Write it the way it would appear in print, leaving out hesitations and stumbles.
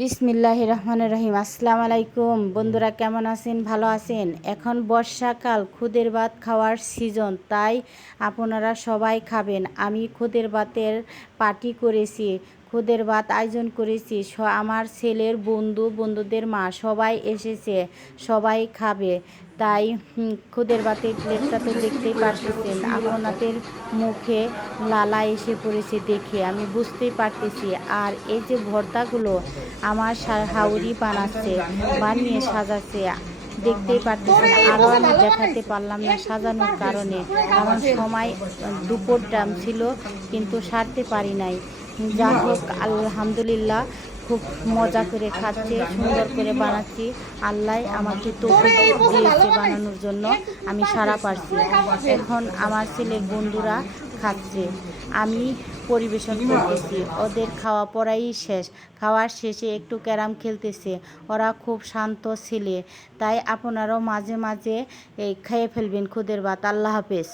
বিসমিল্লাহির রহমানির রহিম। আসসালামু আলাইকুম বন্ধুরা, কেমন আছেন? ভালো আছেন? এখন বর্ষাকাল, খুদের ভাত খাওয়ার সিজন, তাই আপনারা সবাই খাবেন। আমি খুদের ভাতের পার্টি করেছি, খুদের ভাত আয়োজন করেছি। আমার ছেলের বন্ধুদের মা সবাই এসেছে, সবাই খাবে। তাই খুদের ভাতের প্লেটটা তো দেখতেই পারতেছেন, আপনাদের মুখে লালা এসে পড়েছে দেখে আমি বুঝতেই পারতেছি। আর এই যে ভর্তাগুলো আমার হাউরি বানিয়ে সাজাচ্ছে, দেখতেই পারতেছেন। আরও আমি দেখাতে পারলাম না সাজানোর কারণে, কারণ সময় দুপুর টাইম ছিল, কিন্তু সারতে পারি নাই। যা হোক, আলহামদুলিল্লাহ, খুব মজা করে খাচ্ছে, সুন্দর করে বানাচ্ছি। আল্লাহ আমাকে তৌফিক দিয়েছে বানানোর জন্য, আমি সারা পারছি। এখন আমার ছেলের বন্ধুরা খাচ্ছে, আমি পরিবেশন করতেছি। ওদের খাওয়া পড়াই শেষ, খাওয়ার শেষে একটু ক্যারাম খেলতেছে। ওরা খুব শান্ত ছেলে, তাই আপনারাও মাঝে মাঝে খেয়ে ফেলবেন খুদের ভাত। আল্লাহ হাফেজ।